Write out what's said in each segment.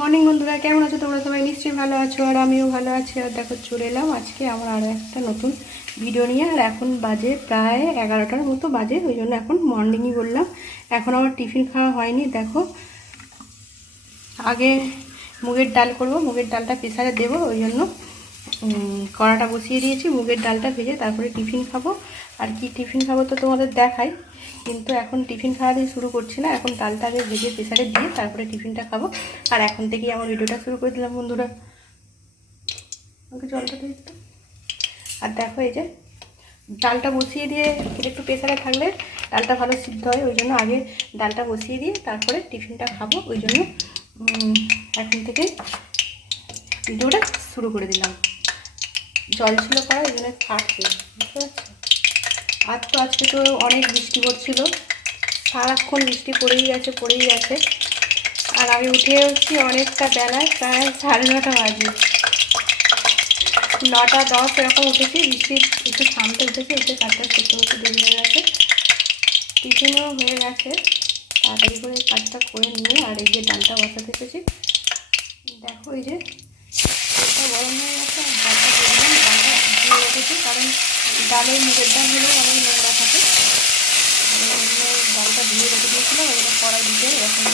Morning বন্ধুরা, কেমন আছো তোমরা? সবাই নিশ্চয়ই ভালো আছো, আর আমিও ভালো আছি। আর দেখো চলে এলাম আজকে আমার আরও একটা নতুন ভিডিও নিয়ে। আর এখন বাজে প্রায় 11টার মতো বাজে, ওই জন্য এখন মর্নিংই বললাম। এখন আমার টিফিন খাওয়া হয়নি। দেখো আগে মুগের ডাল করব, মুগের ডালটা প্রেসারে দেবো, ওই জন্য কড়াটা বসিয়ে দিয়েছি। মুগের ডালটা ভেজে তারপরে টিফিন খাবো। আর কি টিফিন খাবো তো তোমাদের দেখাই, কিন্তু এখন টিফিন খাওয়া দিয়ে শুরু করছি না। এখন ডালটা আগে ভেজে প্রেসারে দিয়ে তারপরে টিফিনটা খাবো। আর এখন থেকেই আমার ভিডিওটা শুরু করে দিলাম বন্ধুরা। ওকে জলটা দিয়ে একটু। আর দেখো এই যে ডালটা বসিয়ে দিয়ে একটু প্রেসারে থাকলে ডালটা ভালো সিদ্ধ হয়, ওই জন্য আগে ডালটা বসিয়ে দিয়ে তারপরে টিফিনটা খাবো। ওই জন্য এখন থেকে ভিডিওটা শুরু করে দিলাম। জল ছিল করা, ওই জন্য ফাটছে, বুঝতে পারছো? আর তো আজকে তো অনেক বৃষ্টি পড়ছিল, সারাক্ষণ বৃষ্টি পড়েই গেছে। আর আমি উঠে হচ্ছি অনেকটা বেলায়, প্রায় 9:30 বাজে, 9:10 এরকম উঠেছি। বৃষ্টি একটু থামতে উঠেছে, উঠে কাজটা করতে দেরি হয়ে গেছে। টিফিনও হয়ে গেছে, তাড়াতাড়ি করে কাজটা করে নিয়ে আর এই যে ডালটা বসাতে এসেছি। দেখো এই যে তেলটা গরম হয়ে গেছে, আর ডালটা দিয়ে দিলাম। ডালটা দিয়ে রেখেছি, কারণ ডালের মুগের ডাল হলেও অনেক নোংরা থাকে। ডালটা ধুয়ে রেখে দিয়েছিলাম, ওইটা কড়াই দিতে এখন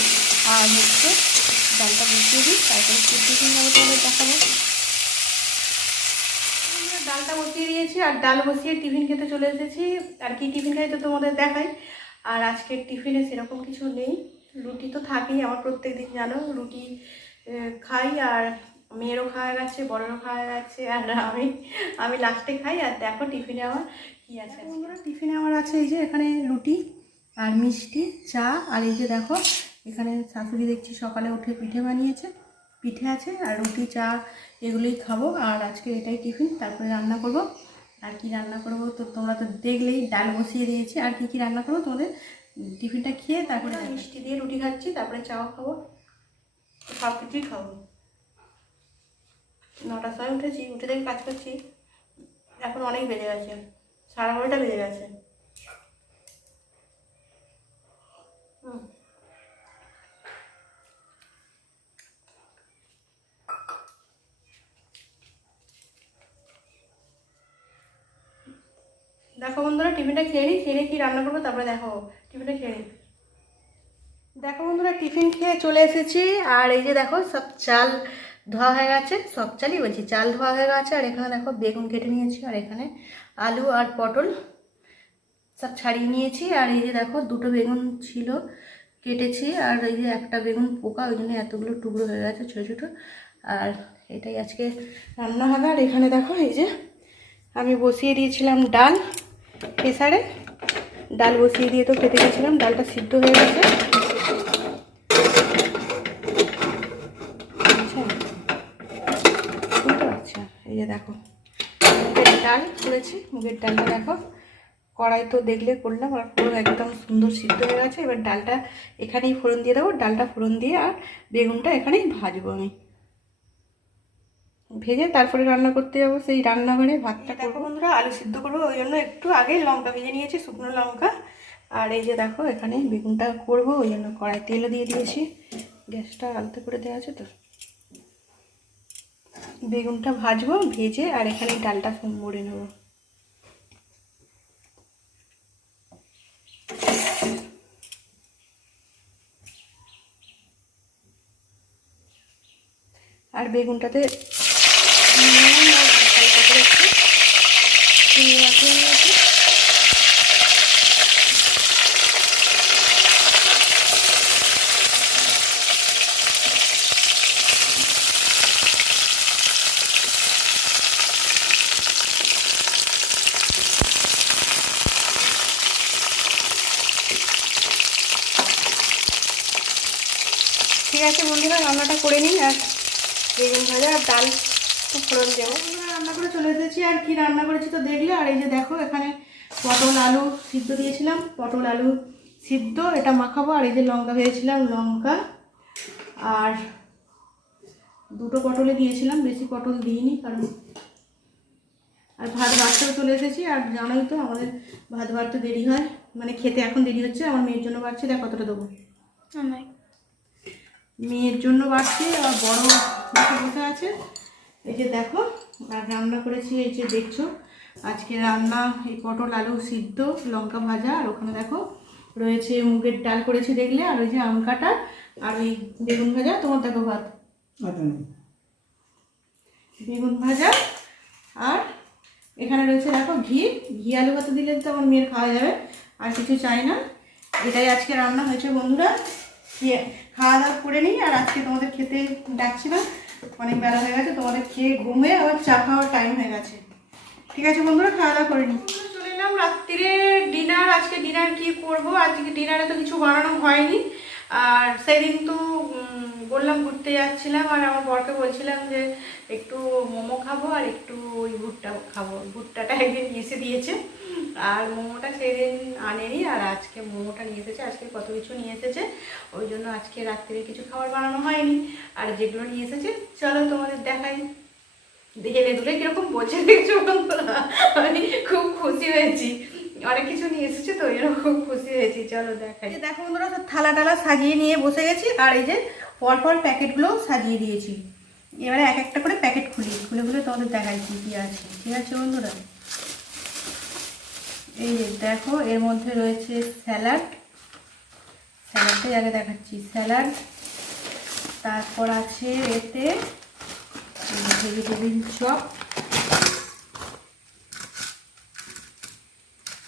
আওয়াজ হচ্ছে। ডালটা বসিয়ে দিই, তারপরে টিফিন হবে তোমাদের দেখাবো। ডালটা বসিয়ে দিয়েছি, আর ডাল বসিয়ে টিফিন খেতে চলে এসেছি। আর কি টিফিন খাই তো তোমাদের দেখাই। আর আজকের টিফিনে সেরকম কিছু নেই, রুটি তো থাকেই আমার প্রত্যেক দিন, জানো রুটি খাই। আর মেয়েরও খাওয়া গেছে, বড়েরও খাওয়া গেছে, আর আমি লাস্টে খাই। আর দেখো টিফিনে আমার কী আছে। টিফিনে আমার আছে এই যে এখানে রুটি আর মিষ্টি, চা। আর এই যে দেখো এখানে শাশুড়ি দেখছি সকালে উঠে পিঠে বানিয়েছে, পিঠে আছে। আর রুটি চা এগুলোই খাবো। আর আজকে এটাই টিফিন, তারপরে রান্না করব। আর কি রান্না করব তো তোমরা তো দেখলেই, ডাল বসিয়ে দিয়েছি। আর কি রান্না করবো তোমাদের টিফিনটা খেয়ে তারপরে মিষ্টি দিয়ে রুটি খাচ্ছি, তারপরে চাও খাবো, সব কিছুই খাবো। 9টার সময় উঠেছি, উঠে দেখে কাজ করছি। এখন অনেক বেজে গেছে, 12:30 বেজে গেছে। দেখো বন্ধুরা টিফিনটা খেয়ে নিই, খেয়ে নিয়ে কী রান্না করবো তারপরে দেখো। টিফিনটা খেয়ে নিই। দেখো বন্ধুরা টিফিন খেয়ে চলে এসেছি। আর এই যে দেখো সব চাল ধোয়া হয়ে গেছে, সব চালই বলছি, চাল ধোয়া হয়ে গেছে। আর এখানে দেখো বেগুন কেটে নিয়েছি, আর এখানে আলু আর পটল সব ছাড়িয়ে নিয়েছি। আর এই যে দেখো দুটো বেগুন ছিল, কেটেছি। আর এই যে একটা বেগুন পোকা, ওই জন্য এতগুলো টুকরো হয়ে গেছে ছোটো ছোটো। আর এটাই আজকে রান্না হবে। আর এখানে দেখো এই যে আমি বসিয়ে দিয়েছিলাম ডাল প্রেসারে, ডাল বসিয়ে দিয়ে তো খেতে গেছিলাম, ডালটা সিদ্ধ হয়ে গেছে। আচ্ছা এই যে দেখো মুগের ডাল করেছি, মুগের ডালটা দেখো কড়াই তো দেখলে করলাম, আর পুরো একদম সুন্দর সিদ্ধ হয়ে গেছে। এবার ডালটা এখানেই ফোড়ন দিয়ে দেবো, ডালটা ফোড়ন দিয়ে আর বেগুনটা এখানেই ভাজবো আমি, ভেজে তারপরে রান্না করতে যাবো সেই রান্নাঘরে। ভাতটা দেখো বন্ধুরা আলু সিদ্ধ করবো, ওই জন্য একটু আগে লঙ্কা ভেজে নিয়েছি, শুকনো লঙ্কা। আর এই যে দেখো এখানে বেগুনটা করবো, ওই জন্য কড়াই তেলও দিয়ে দিয়েছি, গ্যাসটা আলতো করে দেওয়া আছে তো। বেগুনটা ভাজবো, ভেজে আর এখানে ডালটা মুড়ে নেবো। আর বেগুনটাতে হালকা করে একটু চিনি মাখিয়ে নিয়েছি। ঠিক আছে বন্ধুরা, রান্নাটা করে নিই। আর বেগুন ভাজা আর ডাল তো ফোড়ন দেবো। রান্না করে চলে এসেছি। আর কি রান্না করেছি তো দেখলে। আর এই যে দেখো এখানে পটল আলু সিদ্ধ দিয়েছিলাম, পটল আলু সিদ্ধ এটা মাখাবো। আর এই যে লঙ্কা ভেজেছিলাম, লঙ্কা আর দুটো পটলে দিয়েছিলাম, বেশি পটল দিইনি কারণ। আর ভাত বাড়তেও চলে এসেছি। আর জানোই তো আমাদের ভাত বাড়তে দেরি হয়, মানে খেতে এখন দেরি হচ্ছে। আমার মেয়ের জন্য বাড়ছে, দেখ কতটা দেবো। মেয়ের জন্য বাড়ছি আর বড় বসে বসে আছে। এই যে দেখো, আর রান্না করেছি এই যে দেখছো আজকে রান্না, এই পটল আলু সিদ্ধ, লঙ্কা ভাজা, আর ওখানে দেখো রয়েছে মুগের ডাল করেছি দেখলে, আর ওই যে আম কাটা, আর ওই বেগুন ভাজা। তোমার দেখো ভাত, বেগুন ভাজা, আর এখানে রয়েছে দেখো ঘি আলু ভাতে দিলে তো আমার মেয়ের খাওয়া যাবে, আর কিছু চাই না। এটাই আজকে রান্না হয়েছে বন্ধুরা। খাওয়া দাওয়া করে নিই, আর আজকে তোমাদের খেতে ডাকছি না, অনেক বেলা হয়ে গেছে, তোমাদের খেয়ে ঘুমে আবার চা খাওয়ার টাইম হয়ে গেছে। ঠিক আছে বন্ধুরা, খাওয়া দাওয়া করে নিই। চলে এলাম রাত্রিরে ডিনার। আজকে ডিনার কি করব, আজকে ডিনারে তো কিছু বানানো হয়নি। আর সেদিন তো বললাম ঘুরতে যাচ্ছিলাম, আর আমার বরকে বলছিলাম যে একটু মোমো খাবো আর একটু ওই ভুট্টা খাবো। ভুট্টাটা একদিন এসে দিয়েছে, আর মোমোটা সেদিন আনেনি, আর আজকে মোমোটা নিয়ে এসেছে। আজকে কত কিছু নিয়ে এসেছে, ওই জন্য আজকে রাত্রিরে কিছু খাবার বানানো হয়নি। আর যেগুলো নিয়ে এসেছে চলো তোমাদের দেখাই। দেখে দেখলে কিরকম বলছে দেখছো বন্ধুরা, আমি খুব খুশি হয়েছি, অনেক কিছু নিয়ে এসেছে তো এরকম খুব খুশি হয়েছি। চলো দেখাই। দেখো বন্ধুরা, থালা টালা সাজিয়ে নিয়ে বসে গেছি, আর এই যে পরপর প্যাকেটগুলো সাজিয়ে দিয়েছি। এবারে এক একটা করে প্যাকেট খুলে খুলে তোমাদের দেখাই কি কি আছে। ঠিক আছে বন্ধুরা, এই যে দেখো এর মধ্যে রয়েছে স্যালাডটাই আগে দেখাচ্ছি। স্যালাড, তারপর আছে এতে ভেজিটেবিল চপ।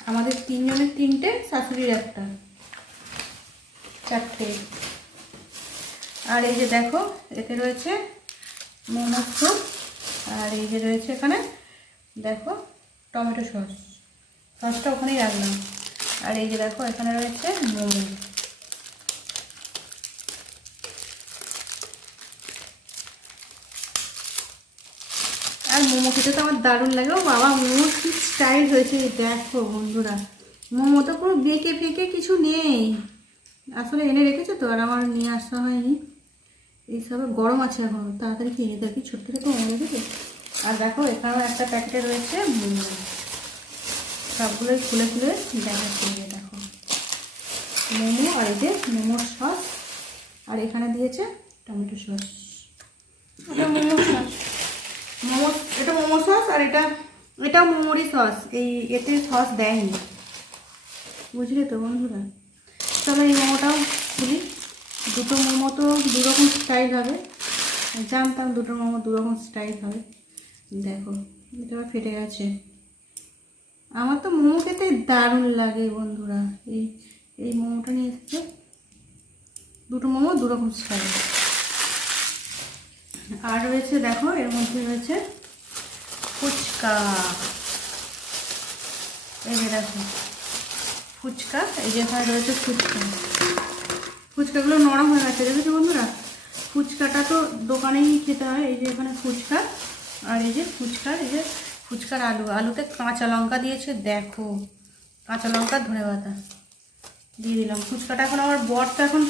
আমাদের তিনজনের তিনটে, শাশুড়ির একটা, চারটে। আর এই যে দেখো এতে রয়েছে মোমো স্যুপ, আর এই যে রয়েছে এখানে দেখো টমেটো সসটা ওখানেই রাখলাম। আর এই যে দেখো এখানে রয়েছে মোমো। আর মোমো খেতে তো আমার দারুণ লাগে। ও বাবা, মোমো কি স্টাইল হয়েছে দেখো বন্ধুরা, মোমো তো পুরো বেঁকে ফেঁকে কিছু নেই। আসলে এনে রেখেছে তো, আর আমার নিয়ে আসা হয়নি। এইসবে গরম আছে এখন, তাড়াতাড়ি কিনে দেখি, ছোট্ট থেকে মোমো রেখেছে। আর দেখো এখানেও একটা প্যাকেটে রয়েছে মোমো, সবগুলোই খুলে খুলে দেখাচ্ছি। দেখো মোমো, আর এই যে মোমোর সস, আর এখানে দিয়েছে টমেটো সস। এটা মোমো সস, এটা মোমো সস, আর এটাও মোমোরই সস। এতে সস দেয়নি, বুঝলে তো বন্ধুরা। চলো এই মোমোটাও খুলি। দুটো মোমো তো দুরকম স্টাইল হবে, জানতাম দুটো মোমো দুরকম স্টাইল হবে। দেখো এটা ফেটে গেছে। আমার তো মোমো খেতে দারুণ লাগে বন্ধুরা। এই মোমোটা নিয়ে এসেছে, দুটো মোমো দুরকম স্টাইল। আর রয়েছে দেখো এর মধ্যে রয়েছে ফুচকা। এই যে দেখো ফুচকা, এই যে এখানে রয়েছে ফুচকাগুলো নরম হয়ে গেছে, দেখেছো বন্ধুরা। ফুচকাটা তো দোকানেই খেতে হয়। এই যে এখানে ফুচকা, আর এই যে ফুচকার আলুতে কাঁচা লঙ্কা দিয়েছে। দেখো কাঁচা লঙ্কা ধনেপাতা দিয়ে দিলাম। ফুচকাটা এখন আমার বর তো এখন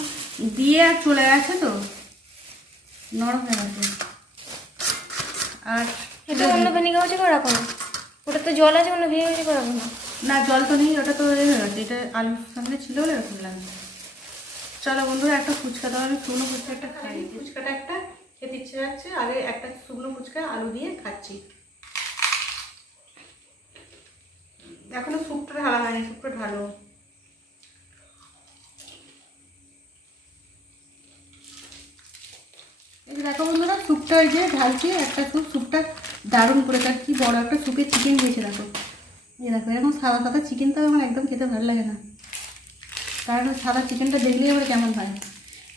দিয়ে আর চলে গেছে, তো নরম হয়ে গেছে। আর এটা অন্য ভেঙে গেছে রাখো না, ওটা তো জল আছে, অন্য ভেঙে গেছে রাখো না, জল তো নেই, ওটা তো হয়ে গেছে। এটা আলুর সঙ্গে ছিল বলে এরকম লাগছে। চলো বন্ধুরা, একটা ফুচকা দাও, আমি শুকনো ফুচকা একটা খাই। ফুচকাটা একটা খেতে ইচ্ছে যাচ্ছে, আগে একটা শুকনো ফুচকা আলু দিয়ে খাচ্ছি। এখনো স্যুপটা ঢালা হয়নি, স্যুপটা ঢালো। এই যে দেখো বন্ধুরা, স্যুপটা ওই যে ঢালছি একটা স্যুপটা দারুণ করে। তার কি বড় একটা স্যুপের চিকেন দিয়েছে দেখো। এই দেখো এরকম সাদা সাদা চিকেন তো আমার একদম খেতে ভালো লাগে না, কারণ সাদা চিকেনটা দেখলেই আমার কেমন হয়।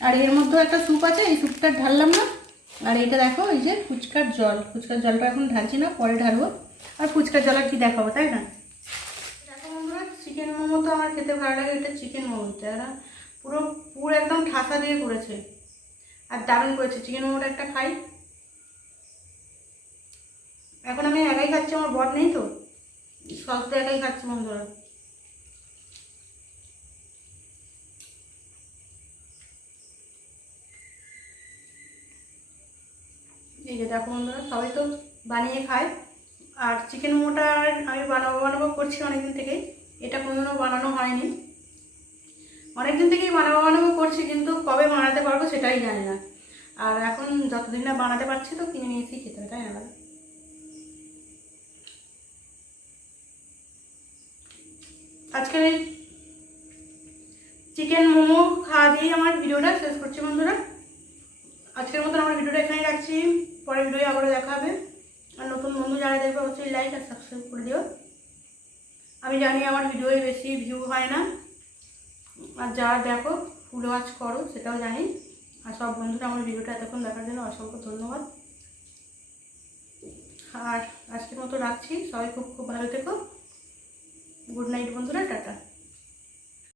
আর এর মধ্যেও একটা স্যুপ আছে, এই স্যুপটা ঢাললাম না। আর এইটা দেখো এই যে ফুচকার জলটা এখন ঢালছি না, পরে ঢালবো। আর ফুচকার জল আর কি দেখাবো, তাই না। দেখো বন্ধুরা, চিকেন মোমো তো আমার খেতে ভালো লাগে। এটা চিকেন মোমো, তারা পুরো একদম ঠাসা দিয়ে করেছে, আর দারুণ করেছে। চিকেন মোমোটা একটা খাই। এখন আমি একাই খাচ্ছি, আমার বর নেই তো, সব তো একাই খাচ্ছি বন্ধুরা। এই যে দেখো বন্ধুরা, সবাই তো বানিয়ে খায়। আর চিকেন মোমোটা আমি বানাবো করছি অনেকদিন থেকেই, এটা কোনোদিনও বানানো হয়নি। অনেকদিন থেকেই বানাবো করছি, কিন্তু কবে বানাতে পারবো সেটাই জানি না। আর এখন যতদিন না বানাতে পারছি তো কিনে নিয়েছি খেতে, তাই না? আজকের এই চিকেন মোমো খাওয়া দিয়েই আমার ভিডিওটা শেষ করছি বন্ধুরা। আজকের মতন আমার ভিডিওটা এখানেই রাখছি, পরের ভিডিও আবারও দেখা হবে। আর নতুন বন্ধু যারা দেখবে অবশ্যই লাইক আর সাবস্ক্রাইব করে দিও। আমি জানি আমার ভিডিওয় বেশি ভিউ হয় না, আর যারা দেখো ফুল ওয়াচ করো সেটাও জানি। আর সব বন্ধুরা আমার ভিডিওটা এতক্ষণ দেখার জন্য অসংখ্য ধন্যবাদ। আর আজকের মতো রাখছি, সবাই খুব খুব ভালো থেকো। গুড নাইট বন্ধুরা, টাটা।